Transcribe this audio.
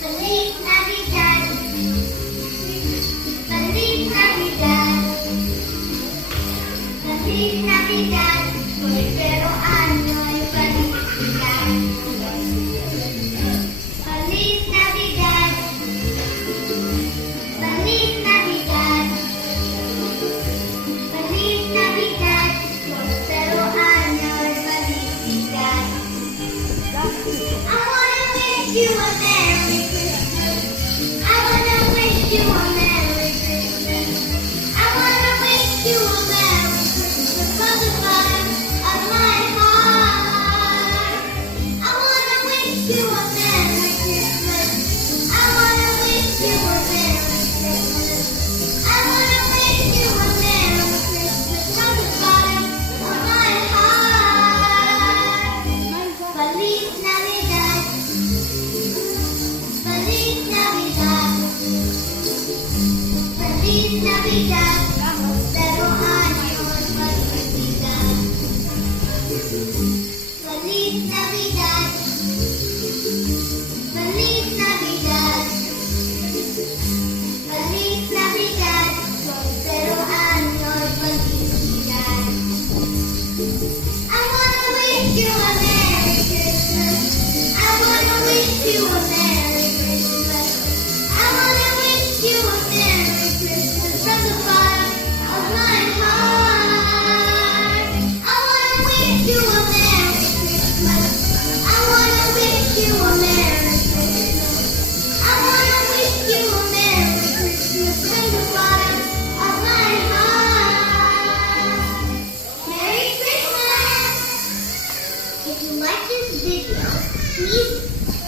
Feliz Navidad. Feliz Navidad. Feliz Navidad. Prospero año y felicidad. Feliz Navidad. Feliz Navidad. Feliz Navidad. Prospero año y felicidad. I wanna wish you a Merry Christmas. I wanna wish you a Merry Christmas. I wanna wish you a Merry Christmas from the bottom of my heart. I wanna wish you a Merry Christmas. I wanna wish you a Merry Christmas. I wanna wish you a Merry Christmas from the bottom of my heart. Feliz Navidad. Feliz Navidad. Feliz Navidad. Prospero año y felicidad. Feliz Navidad. Feliz Navidad. Feliz Navidad. Prospero año y felicidad. I wanna wish you a Merry Christmas. I wanna wish you a Merry Christmas. I wanna wish you a Merry Christmas from the bottom of my heart. I wanna wish you a Merry Christmas. I wanna wish you a Merry Christmas. I wanna wish you a Merry Christmas from the bottom of my heart. Merry Christmas! If you like this video, please